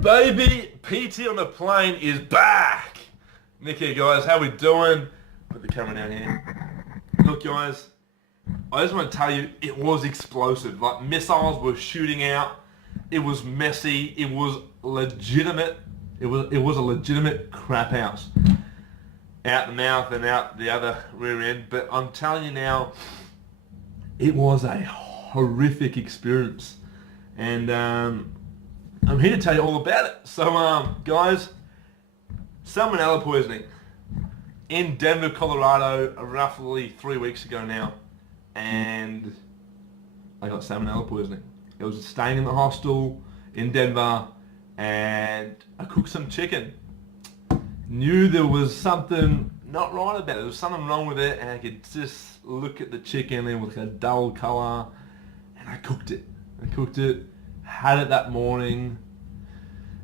Baby, PT on the plane is back. Nick here, guys. How we doing? Put the camera down here. Look, guys, I just want to tell you, it was explosive. Like, missiles were shooting out. It was messy. It was legitimate. It was a legitimate crap house. Out the mouth and out the other rear end. But I'm telling you now, it was a horrific experience. And I'm here to tell you all about it. So, guys, salmonella poisoning in Denver, Colorado, roughly 3 weeks ago now, and I got salmonella poisoning. I was staying in the hostel in Denver, and I cooked some chicken. Knew there was something not right about it. There was something wrong with it, and I could just look at the chicken. It was like a dull color, and I cooked it. Had it that morning,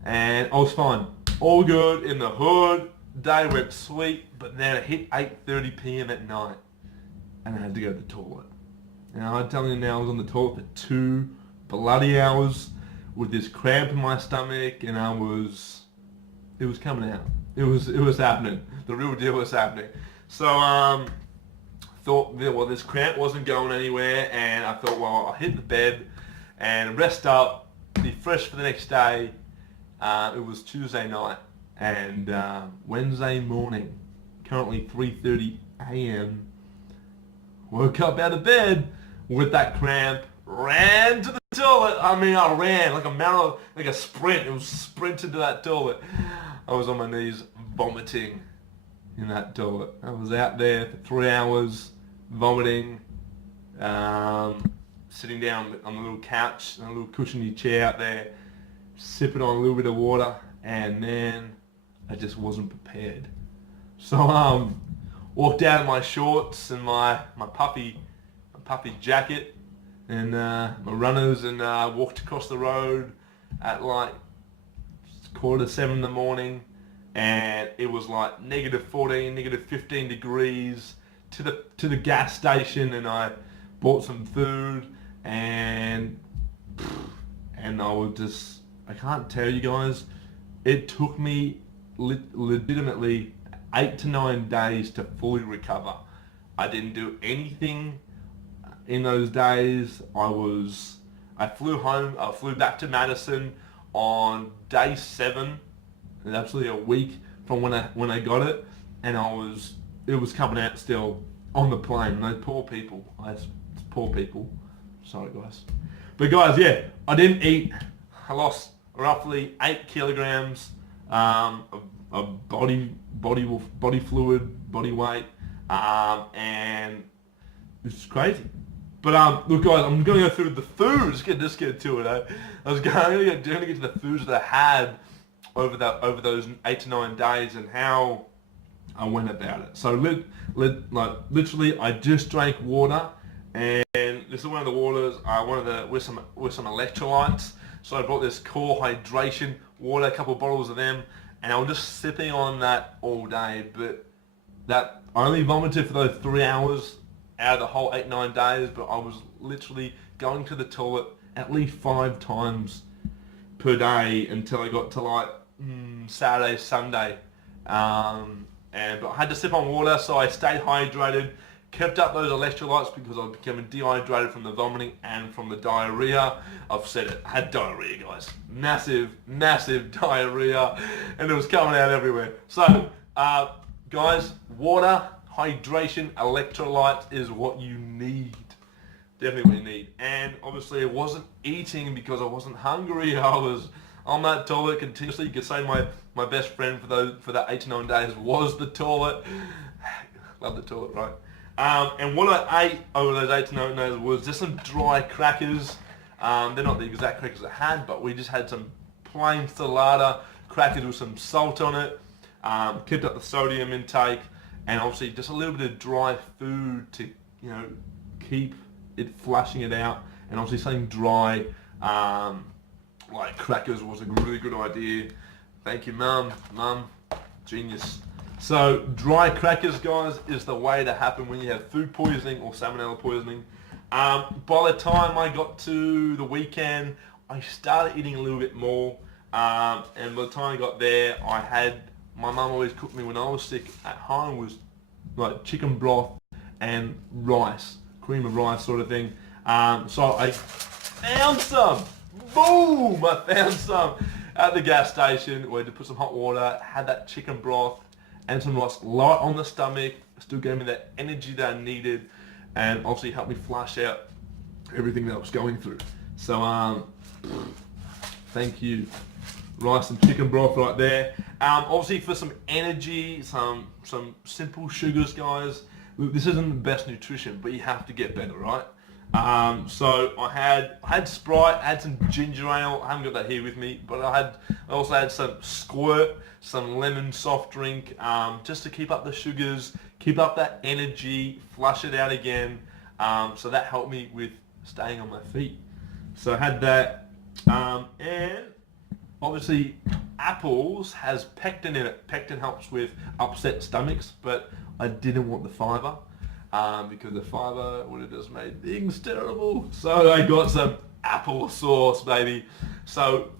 and I was fine. All good in the hood. Day went sweet, but then it hit 8:30 p.m. at night, and I had to go to the toilet. And I'm telling you now, I was on the toilet for 2 bloody hours with this cramp in my stomach, and it was coming out. It was happening. The real deal was happening. So thought, well, this cramp wasn't going anywhere, and I thought, well, I'll hit the bed and rest up, be fresh for the next day. It was Tuesday night, and Wednesday morning, currently 3:30 a.m., woke up out of bed with that cramp, ran to the toilet. I mean, I ran like a sprint. It was sprinted to that toilet. I was on my knees vomiting in that toilet. I was out there for 3 hours, vomiting, sitting down on a little couch, on a little cushiony chair out there, sipping on a little bit of water, and man, I just wasn't prepared. So walked out in my shorts and my puffy jacket and my runners, and walked across the road at like 6:45 in the morning, and it was like -14, -15 degrees to the gas station, and I bought some food, and I can't tell you guys, it took me legitimately 8 to 9 days to fully recover. I didn't do anything in those days. I flew home, I flew back to Madison on day 7, and absolutely a week from when I got it, and it was coming out still on the plane. Those poor people. Poor people. Sorry, guys. But guys, yeah, I didn't eat. I lost roughly 8 kilograms of body fluid, body weight, and it's crazy. But look, guys, I'm going to go through the foods. Just get to it. I was going to get to the foods that I had over those 8 to 9 days and how I went about it. So literally, I just drank water, and this is one of the waters. With some electrolytes. So I brought this core hydration water, a couple of bottles of them, and I was just sipping on that all day. But that I only vomited for those 3 hours out of the whole 8-9 days. But I was literally going to the toilet at least 5 times per day until I got to like Saturday, Sunday. But I had to sip on water, so I stayed hydrated, kept up those electrolytes because I was becoming dehydrated from the vomiting and from the diarrhea. I've said it, I had diarrhea, guys. Massive diarrhea, and it was coming out everywhere. So, guys, water, hydration, electrolytes is what you need. Definitely what you need. And obviously I wasn't eating because I wasn't hungry. I was on that toilet continuously. You could say my best friend for that 8 to 9 days was the toilet. Love the toilet, right? And what I ate over those 8 to 9 days was just some dry crackers. They're not the exact crackers I had, but we just had some plain salada crackers with some salt on it. Kept up the sodium intake, and obviously just a little bit of dry food to keep it flushing it out. And obviously something dry, like crackers, was a really good idea. Thank you, Mum, genius. So dry crackers, guys, is the way to happen when you have food poisoning or salmonella poisoning. By the time I got to the weekend, I started eating a little bit more. And by the time I got there, my mum always cooked me when I was sick at home was like chicken broth and rice, cream of rice sort of thing. So I found some. Boom! I found some at the gas station. We had to put some hot water, had that chicken broth and some rice, light on the stomach, still gave me that energy that I needed, and obviously helped me flush out everything that I was going through. So thank you. Rice and chicken broth right there. Obviously for some energy, some simple sugars, guys. Look, this isn't the best nutrition, but you have to get better, right? So I had Sprite, I had some ginger ale. I haven't got that here with me, but I also had some Squirt, some lemon soft drink, just to keep up the sugars, keep up that energy, flush it out again. So that helped me with staying on my feet. So I had that, and obviously apples has pectin in it. Pectin helps with upset stomachs, but I didn't want the fiber. Because the fiber would have just made things terrible. So I got some apple sauce, baby. So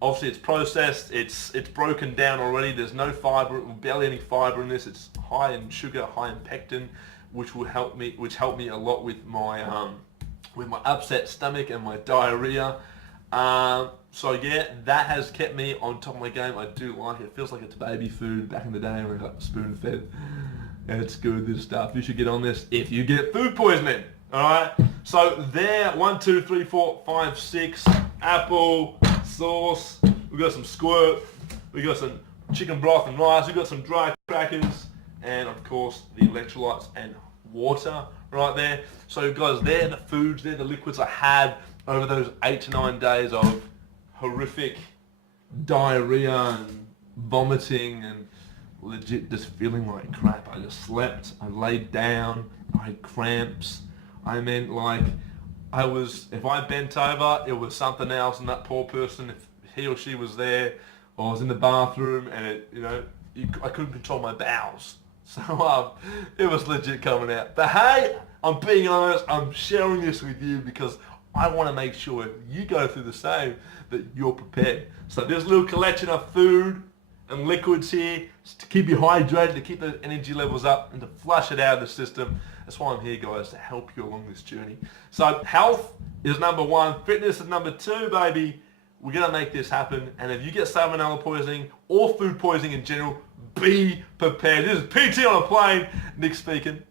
obviously it's processed, it's broken down already. There's no fiber, barely any fiber in this. It's high in sugar, high in pectin, which helped me a lot with my upset stomach and my diarrhea. So yeah, that has kept me on top of my game. I do like it. It feels like it's baby food. Back in the day when I got spoon fed. It's good, this stuff. You should get on this if you get food poisoning. Alright? So there, 1, 2, 3, 4, 5, 6, apple, sauce. We've got some Squirt. We've got some chicken broth and rice. We've got some dry crackers. And of course, the electrolytes and water right there. So guys, they're the foods, they're the liquids I had over those 8 to 9 days of horrific diarrhea and vomiting and legit just feeling like crap. I just slept, I laid down, I had cramps. I meant like if I bent over, it was something else, and that poor person, if he or she was there, or I was in the bathroom and I couldn't control my bowels. So it was legit coming out. But hey, I'm being honest, I'm sharing this with you because I want to make sure if you go through the same, that you're prepared. So there's a little collection of food and liquids here to keep you hydrated, to keep those energy levels up, and to flush it out of the system. That's why I'm here, guys, to help you along this journey. So health is number 1, fitness is number 2, baby. We're gonna make this happen. And if you get salmonella poisoning or food poisoning in general, be prepared. This is PT on a plane. Nick speaking.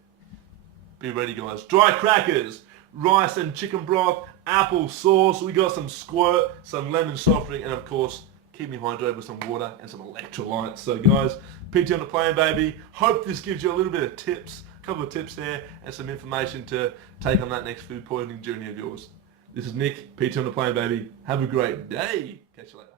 Be ready, guys. Dry crackers, rice and chicken broth, apple sauce. We got some Squirt, some lemon soft drink, and of course, keep me hydrated with some water and some electrolytes. So guys, PT on the plane, baby. Hope this gives you a little bit of tips, a couple of tips there, and some information to take on that next food poisoning journey of yours. This is Nick, PT on the plane, baby. Have a great day. Catch you later.